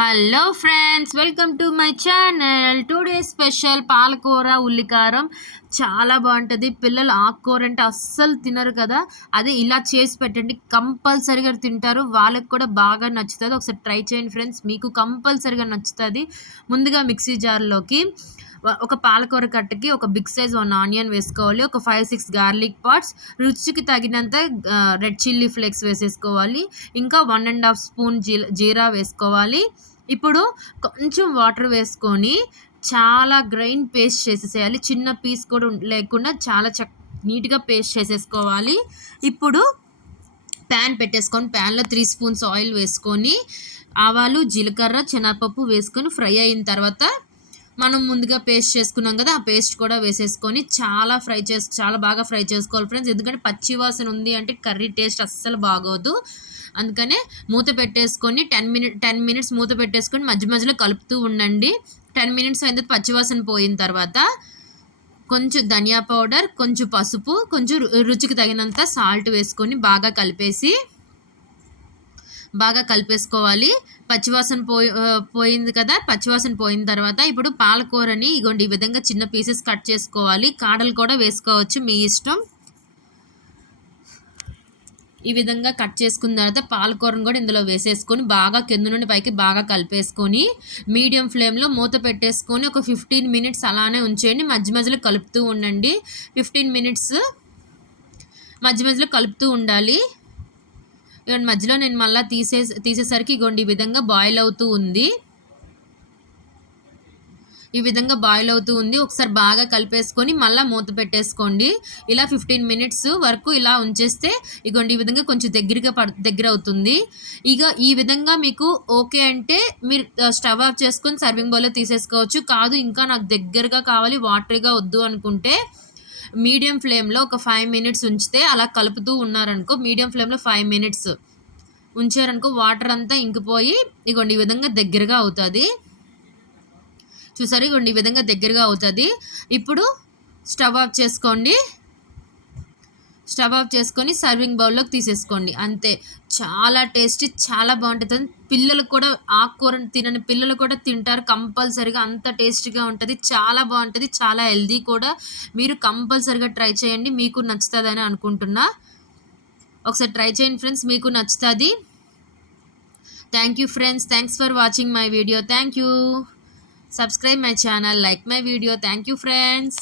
Hello friends, welcome to my channel. Today special పాలకూర ఉల్లికారం చాలా బాగుంటుంది. పిల్లలు ఆకుకూర అంటే అస్సలు తినరు కదా, అదే ఇలా చేసి పెట్టండి, కంపల్సరీగా తింటారు. వాళ్ళకి కూడా బాగా నచ్చుతుంది. ఒకసారి ట్రై చేయండి ఫ్రెండ్స్, మీకు కంపల్సరీగా నచ్చుతుంది. ముందుగా మిక్సీ జార్లోకి ఒక పాలకూర కట్టకి ఒక బిగ్ సైజ్ 1 ఆనియన్ వేసుకోవాలి. ఒక 5-6 గార్లిక్ పాట్స్, రుచికి తగినంత రెడ్ చిల్లీ ఫ్లేక్స్ వేసేసుకోవాలి. ఇంకా 1.5 స్పూన్ జీరా వేసుకోవాలి. ఇప్పుడు కొంచెం వాటర్ వేసుకొని చాలా గ్రైండ్ పేస్ట్ చేసేసేయాలి. చిన్న పీస్ కూడా లేకుండా చాలా నీట్గా పేస్ట్ చేసేసుకోవాలి. ఇప్పుడు ప్యాన్ పెట్టేసుకొని ప్యాన్లో 3 స్పూన్స్ ఆయిల్ వేసుకొని ఆవాలు, జీలకర్ర, శనగపప్పు వేసుకొని ఫ్రై అయిన తర్వాత మనం ముందుగా పేస్ట్ చేసుకున్నాం కదా, ఆ పేస్ట్ కూడా వేసేసుకొని చాలా బాగా ఫ్రై చేసుకోవాలి ఫ్రెండ్స్. ఎందుకంటే పచ్చి వాసన ఉంది అంటే కర్రీ టేస్ట్ అస్సలు బాగోదు. అందుకనే మూత పెట్టేసుకొని 10 మినిట్స్ మూత పెట్టేసుకొని మధ్య మధ్యలో కలుపుతూ ఉండండి. 10 మినిట్స్ అయిన పచ్చివాసన పోయిన తర్వాత కొంచెం ధనియా పౌడర్, కొంచెం పసుపు, కొంచెం రుచికి తగినంత సాల్ట్ వేసుకొని బాగా కలిపేసుకోవాలి. పచ్చివాసన పోయింది కదా, పచ్చివాసన పోయిన తర్వాత ఇప్పుడు పాలకూరని ఇగోండి ఈ విధంగా చిన్న పీసెస్ కట్ చేసుకోవాలి. కాడలు కూడా వేసుకోవచ్చు, మీ ఇష్టం. ఈ విధంగా కట్ చేసుకున్న తర్వాత పాలకూరను కూడా ఇందులో వేసేసుకొని బాగా కింద నుండి పైకి బాగా కలిపేసుకొని మీడియం ఫ్లేమ్లో మూత పెట్టేసుకొని ఒక 15 మినిట్స్ అలానే ఉంచేయండి. మధ్య మధ్యలో కలుపుతూ ఉండండి. 15 మినిట్స్ మధ్య మధ్యలో కలుపుతూ ఉండాలి. ఇవ్వండి మధ్యలో నేను మళ్ళీ తీసేసరికి ఇగోండి ఈ విధంగా బాయిల్ అవుతూ ఉంది. ఒకసారి బాగా కలిపేసుకొని మళ్ళీ మూత పెట్టేసుకోండి. ఇలా 15 మినిట్స్ వరకు ఇలా ఉంచేస్తే ఇగోండి ఈ విధంగా కొంచెం దగ్గర అవుతుంది. ఇక ఈ విధంగా మీకు ఓకే అంటే మీరు స్టవ్ ఆఫ్ చేసుకొని సర్వింగ్ బౌల్లో తీసేసుకోవచ్చు. కాదు ఇంకా నాకు దగ్గరగా కావాలి, వాటరీగా వద్దు అనుకుంటే మీడియం ఫ్లేమ్లో ఒక 5 మినిట్స్ ఉంచితే అలా కలుపుతూ ఉన్నారనుకో, మీడియం ఫ్లేమ్లో 5 మినిట్స్ ఉంచారనుకో వాటర్ అంతా ఇంకిపోయి ఇగోండి ఈ విధంగా దగ్గరగా అవుతుంది. చూసారు, ఇగోండి ఈ విధంగా దగ్గరగా అవుతుంది. ఇప్పుడు స్టవ్ ఆఫ్ చేసుకొని సర్వింగ్ బౌల్లోకి తీసేసుకోండి. అంతే, చాలా టేస్టీ, చాలా బాగుంటుంది. పిల్లలు కూడా ఆకుకూర తినని పిల్లలు కూడా తింటారు కంపల్సరీగా, అంత టేస్టీగా ఉంటుంది. చాలా బాగుంటుంది, చాలా హెల్దీ కూడా. మీరు కంపల్సరీగా ట్రై చేయండి, మీకు నచ్చుతుందని అనుకుంటున్నా. ఒకసారి ట్రై చేయండి ఫ్రెండ్స్, మీకు నచ్చుతుంది. Thank you friends, thanks for watching my video. Thank you. Subscribe my channel, like my video. Thank you friends.